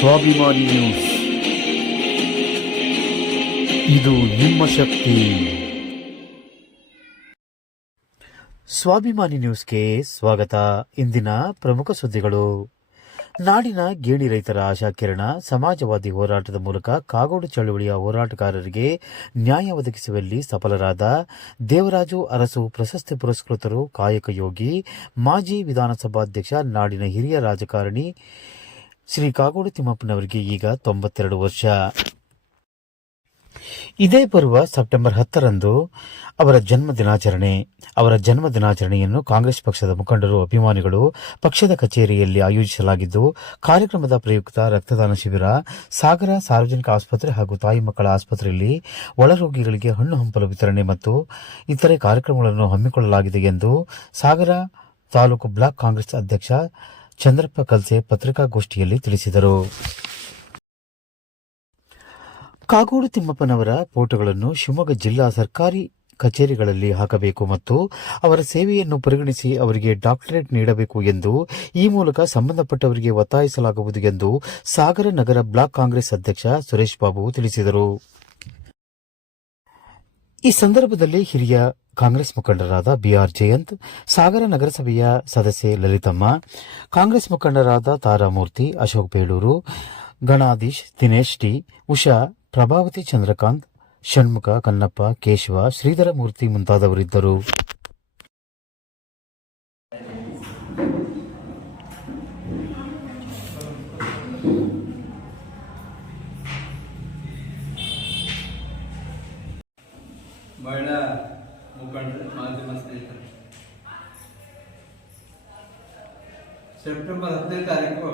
ಸ್ವಾಭಿಮಾನಿ ನ್ಯೂಸ್, ಇದು ನಿಮ್ಮ ಶಕ್ತಿ. ಸ್ವಾಭಿಮಾನಿ ನ್ಯೂಸ್ಗೆ ಸ್ವಾಗತ. ಇಂದಿನ ಪ್ರಮುಖ ಸುದ್ದಿಗಳು. ನಾಡಿನ ಗೇಣಿ ರೈತರ ಆಶಾಕಿರಣ. ಸಮಾಜವಾದಿ ಹೋರಾಟದ ಮೂಲಕ ಕಾಗೋಡು ಚಳವಳಿಯ ಹೋರಾಟಗಾರರಿಗೆ ನ್ಯಾಯ ಒದಗಿಸುವಲ್ಲಿ ಸಫಲರಾದ ದೇವರಾಜು ಅರಸು ಪ್ರಶಸ್ತಿ ಪುರಸ್ಕೃತರು, ಕಾಯಕ ಯೋಗಿ, ಮಾಜಿ ವಿಧಾನಸಭಾಧ್ಯಕ್ಷ, ನಾಡಿನ ಹಿರಿಯ ರಾಜಕಾರಣಿ ಶ್ರೀ ಕಾಗೋಡು ತಿಮ್ಮಪ್ಪನವರಿಗೆ ಈಗ 92 ವರ್ಷ. ಇದೇ ಬರುವ ಸೆಪ್ಟೆಂಬರ್ 10ರಂದು ಅವರ ಜನ್ಮ ದಿನಾಚರಣೆಯನ್ನು ಕಾಂಗ್ರೆಸ್ ಪಕ್ಷದ ಮುಖಂಡರು, ಅಭಿಮಾನಿಗಳು ಪಕ್ಷದ ಕಚೇರಿಯಲ್ಲಿ ಆಯೋಜಿಸಲಾಗಿದ್ದು, ಕಾರ್ಯಕ್ರಮದ ಪ್ರಯುಕ್ತ ರಕ್ತದಾನ ಶಿಬಿರ, ಸಾಗರ ಸಾರ್ವಜನಿಕ ಆಸ್ಪತ್ರೆ ಹಾಗೂ ತಾಯಿ ಮಕ್ಕಳ ಆಸ್ಪತ್ರೆಯಲ್ಲಿ ಒಳರೋಗಿಗಳಿಗೆ ಹಣ್ಣು ಹಂಪಲು ವಿತರಣೆ ಮತ್ತು ಇತರೆ ಕಾರ್ಯಕ್ರಮಗಳನ್ನು ಹಮ್ಮಿಕೊಳ್ಳಲಾಗಿದೆ ಎಂದು ಸಾಗರ ತಾಲೂಕು ಬ್ಲಾಕ್ ಕಾಂಗ್ರೆಸ್ ಅಧ್ಯಕ್ಷ ಚಂದ್ರಪ್ಪ ಕಲ್ಸೆ ಪತ್ರಿಕಾಗೋಷ್ಠಿಯಲ್ಲಿ ತಿಳಿಸಿದರು. ಕಾಗೋಡು ತಿಮ್ಮಪ್ಪನವರ ಫೋಟೋಗಳನ್ನು ಶಿವಮೊಗ್ಗ ಜಿಲ್ಲಾ ಸರ್ಕಾರಿ ಕಚೇರಿಗಳಲ್ಲಿ ಹಾಕಬೇಕು ಮತ್ತು ಅವರ ಸೇವೆಯನ್ನು ಪರಿಗಣಿಸಿ ಅವರಿಗೆ ಡಾಕ್ಟರೇಟ್ ನೀಡಬೇಕು ಎಂದು ಈ ಮೂಲಕ ಸಂಬಂಧಪಟ್ಟವರಿಗೆ ಒತ್ತಾಯಿಸಲಾಗುವುದು ಎಂದು ಸಾಗರ ನಗರ ಬ್ಲಾಕ್ ಕಾಂಗ್ರೆಸ್ ಅಧ್ಯಕ್ಷ ಸುರೇಶ್ ಬಾಬು ತಿಳಿಸಿದರು. ಈ ಸಂದರ್ಭದಲ್ಲಿ ಹಿರಿಯ ಕಾಂಗ್ರೆಸ್ ಮುಖಂಡರಾದ ಬಿಆರ್ ಜಯಂತ್, ಸಾಗರ ನಗರಸಭೆಯ ಸದಸ್ಯೆ ಲಲಿತಮ್ಮ, ಕಾಂಗ್ರೆಸ್ ಮುಖಂಡರಾದ ತಾರಾಮೂರ್ತಿ, ಅಶೋಕ್ ಬೇಳೂರು, ಗಣಾಧೀಶ್, ದಿನೇಶ್ ಟಿ, ಉಷಾ, ಪ್ರಭಾವತಿ, ಚಂದ್ರಕಾಂತ್, ಷಣ್ಮುಖ, ಕನ್ನಪ್ಪ, ಕೇಶವ, ಶ್ರೀಧರ ಮೂರ್ತಿ ಮುಂತಾದವರಿದ್ದರು. ಮಹಿಳಾ ಮುಖಂಡರು, ಮಾಧ್ಯಮ ಸ್ನೇಹಿತರು, ಸೆಪ್ಟೆಂಬರ್ 10ನೇ ತಾರೀಕು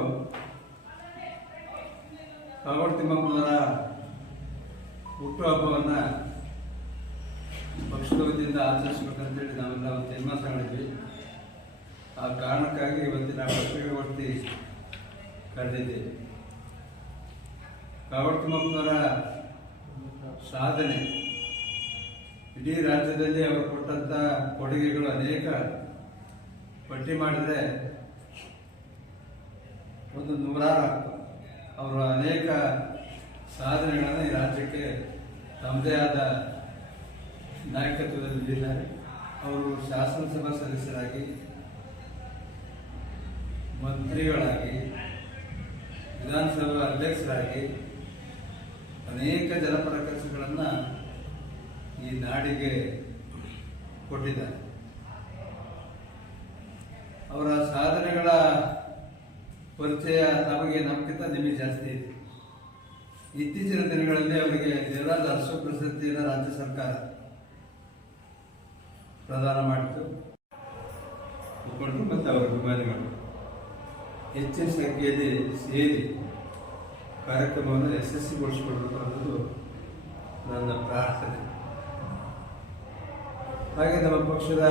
ಕಾಗೋಡು ತಿಮ್ಮಪ್ಪನವರ ಹುಟ್ಟುಹಬ್ಬವನ್ನು ಪಕ್ಷದ ವತಿಯಿಂದ ಆಚರಿಸಬೇಕಂತೇಳಿ ನಾವೆಲ್ಲ ಒಂದು ತೀರ್ಮಾನ ತಗೊಂಡಿದ್ವಿ. ಆ ಕಾರಣಕ್ಕಾಗಿ ಇವತ್ತಿನ ಪತ್ರಿಕಾಗೋಷ್ಠಿ ಕರೆದಿದ್ದೇವೆ. ಕಾಗೋಡು ತಿಮ್ಮಪ್ಪನವರ ಸಾಧನೆ, ಇಡೀ ರಾಜ್ಯದಲ್ಲಿ ಅವರು ಕೊಟ್ಟಂಥ ಕೊಡುಗೆಗಳು ಅನೇಕ. ಪಟ್ಟಿ ಮಾಡಿದರೆ ಒಂದು 100 ಆಗ್ತವೆ. ಅವರ ಅನೇಕ ಸಾಧನೆಗಳನ್ನು ಈ ರಾಜ್ಯಕ್ಕೆ ತಮ್ಮದೇ ಆದ ನಾಯಕತ್ವದಲ್ಲಿ ನೀಡಿದ್ದಾರೆ. ಅವರು ಶಾಸನಸಭಾ ಸದಸ್ಯರಾಗಿ, ಮಂತ್ರಿಗಳಾಗಿ, ವಿಧಾನಸಭಾ ಅಧ್ಯಕ್ಷರಾಗಿ ಅನೇಕ ಜನಪರ ಕೆಲಸಗಳನ್ನು ಈ ನಾಡಿಗೆ ಕೊಟ್ಟಿದ್ದಾರೆ. ಅವರ ಸಾಧನೆಗಳ ಪರಿಚಯ ನಮಗಿಂತ ನಿಮಗೆ ಜಾಸ್ತಿ ಇದೆ. ಇತ್ತೀಚಿನ ದಿನಗಳಲ್ಲಿ ಅವರಿಗೆ ದೇವರಾಜ ಅರಸು ಪ್ರಶಸ್ತಿಯನ್ನು ರಾಜ್ಯ ಸರ್ಕಾರ ಪ್ರದಾನ ಮಾಡಿತು. ಮುಖಂಡರು ಮತ್ತು ಅವರ ಅಭಿಮಾನಿಗಳು ಹೆಚ್ಚಿನ ಸಂಖ್ಯೆಯಲ್ಲಿ ಸೇರಿ ಕಾರ್ಯಕ್ರಮವನ್ನು ಯಶಸ್ವಿಗೊಳಿಸಿಕೊಡಬೇಕು ಅನ್ನೋದು ನನ್ನ ಪ್ರಾರ್ಥನೆ. ಹಾಗೆ ನಮ್ಮ ಪಕ್ಷದ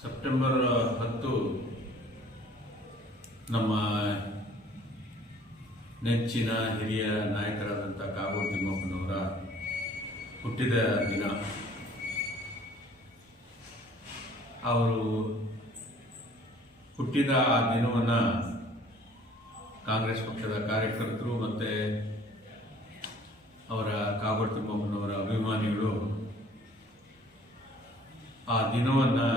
ಸೆಪ್ಟೆಂಬರ್ 10 ನಮ್ಮ ನೆಚ್ಚಿನ ಹಿರಿಯ ನಾಯಕರಾದಂಥ ಕಾಗೋಡು ತಿಮ್ಮಪ್ಪನವರ ಹುಟ್ಟಿದ ದಿನ. ಅವರು ಹುಟ್ಟಿದ ಆ ದಿನವನ್ನು ಕಾಂಗ್ರೆಸ್ ಪಕ್ಷದ ಕಾರ್ಯಕರ್ತರು ಮತ್ತು ಅವರ ಕಾಗೋಡು ತಿಮ್ಮಪ್ಪನವರ ಅಭಿಮಾನಿಗಳು ಆ ದಿನವನ್ನು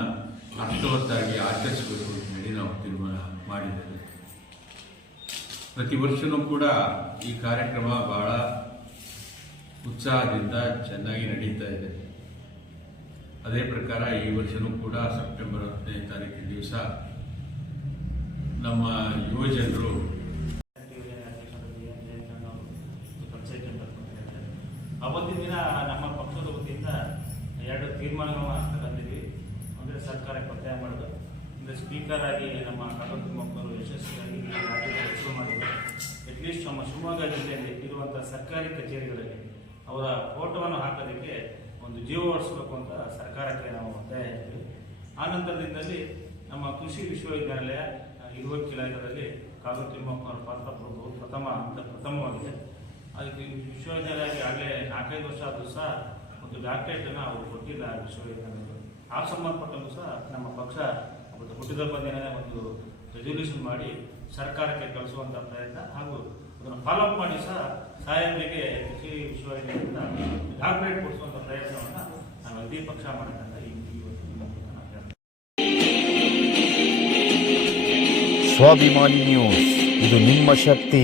ಅರ್ಥವತ್ತಾಗಿ ಆಚರಿಸಬೇಕು ಅಂತೇಳಿ ನಾವು ತೀರ್ಮಾನ ಮಾಡಿದ್ದೇವೆ. ಪ್ರತಿ ವರ್ಷವೂ ಕೂಡ ಈ ಕಾರ್ಯಕ್ರಮ ಬಹಳ ಉತ್ಸಾಹದಿಂದ ಚೆನ್ನಾಗಿ ನಡೀತಾ ಇದೆ. ಅದೇ ಪ್ರಕಾರ ಈ ವರ್ಷವೂ ಕೂಡ ಸೆಪ್ಟೆಂಬರ್ 10ನೇ ತಾರೀಕಿನ ದಿವಸ ನಮ್ಮ ಯುವಜನರು ಅವತ್ತಿನ ದಿನ ನಮ್ಮ ಪಕ್ಷದ ವತಿಯಿಂದ 2 ತೀರ್ಮಾನಗಳನ್ನು ತಗೊಂಡಿದ್ವಿ. ಅಂದರೆ ಸರ್ಕಾರಕ್ಕೆ ಒತ್ತಾಯ ಮಾಡೋದು, ಅಂದರೆ ಸ್ಪೀಕರ್ ಆಗಿ ನಮ್ಮ ಕಾಗೋಡು ತಿಮ್ಮಪ್ಪನವರು ಯಶಸ್ವಿಯಾಗಿ ರಾಜ್ಯದ ಹೆಸರು ಮಾಡಿದರು. ಅಟ್ಲೀಸ್ಟ್ ನಮ್ಮ ಶಿವಮೊಗ್ಗ ಜಿಲ್ಲೆಯಲ್ಲಿ ಇರುವಂಥ ಸರ್ಕಾರಿ ಕಚೇರಿಗಳಲ್ಲಿ ಅವರ ಫೋಟೋವನ್ನು ಹಾಕೋದಕ್ಕೆ ಒಂದು ಜೀವ ಓಡಿಸಬೇಕು ಅಂತ ಸರ್ಕಾರಕ್ಕೆ ನಾವು ಒತ್ತಾಯ ಇದ್ದೀವಿ. ಆ ನಂತರದಿಂದಲೇ ನಮ್ಮ ಕೃಷಿ ವಿಶ್ವವಿದ್ಯಾನಿಲಯ ಇರುವಕ್ಕಿಲಾಯದಲ್ಲಿ ಕಾಗೋಡು ತಿಮ್ಮಪ್ಪನವರ ಪಾತ್ರ ಪ್ರಥಮವಾಗಿದೆ. ಅದಕ್ಕೆ ವಿಶ್ವವಿದ್ಯಾಲಯಕ್ಕೆ ಆಗಲೇ 4-5 ವರ್ಷ ಆದರೂ ಸಹ ಒಂದು ಡಾಕ್ಟರೇಟನ್ನು ಅವರು ಕೊಟ್ಟಿಲ್ಲ ವಿಶ್ವವಿದ್ಯಾನಿಲಯಗಳು. ಆ ಸಂಬಂಧಪಟ್ಟಂಗೂ ಸಹ ನಮ್ಮ ಪಕ್ಷ ಹುಟ್ಟಿದಬ್ಬ ದಿನ ಒಂದು ರೆಸಲ್ಯೂಷನ್ ಮಾಡಿ ಸರ್ಕಾರಕ್ಕೆ ಕಳಿಸುವಂಥ ಪ್ರಯತ್ನ ಹಾಗೂ ಅದನ್ನು ಫಾಲೋಅಪ್ ಮಾಡಿ ಸಹ ಸಾಹೇಬರಿಗೆ ಕೃಷಿ ವಿಶ್ವವಿದ್ಯಾಲಯದಿಂದ ಡಾಕ್ಟರೇಟ್ ಕೊಡಿಸುವಂಥ ಪ್ರಯತ್ನವನ್ನು ನಾವು ಅಗದಿ ಪಕ್ಷ ಮಾಡಬೇಕಂತ ಇವತ್ತು ನಿಮ್ಮ ಮೂಲಕ ನಾನು ಹೇಳ್ತೀನಿ. ಸ್ವಾಭಿಮಾನಿ ನ್ಯೂಸ್, ಇದು ನಿಮ್ಮ ಶಕ್ತಿ.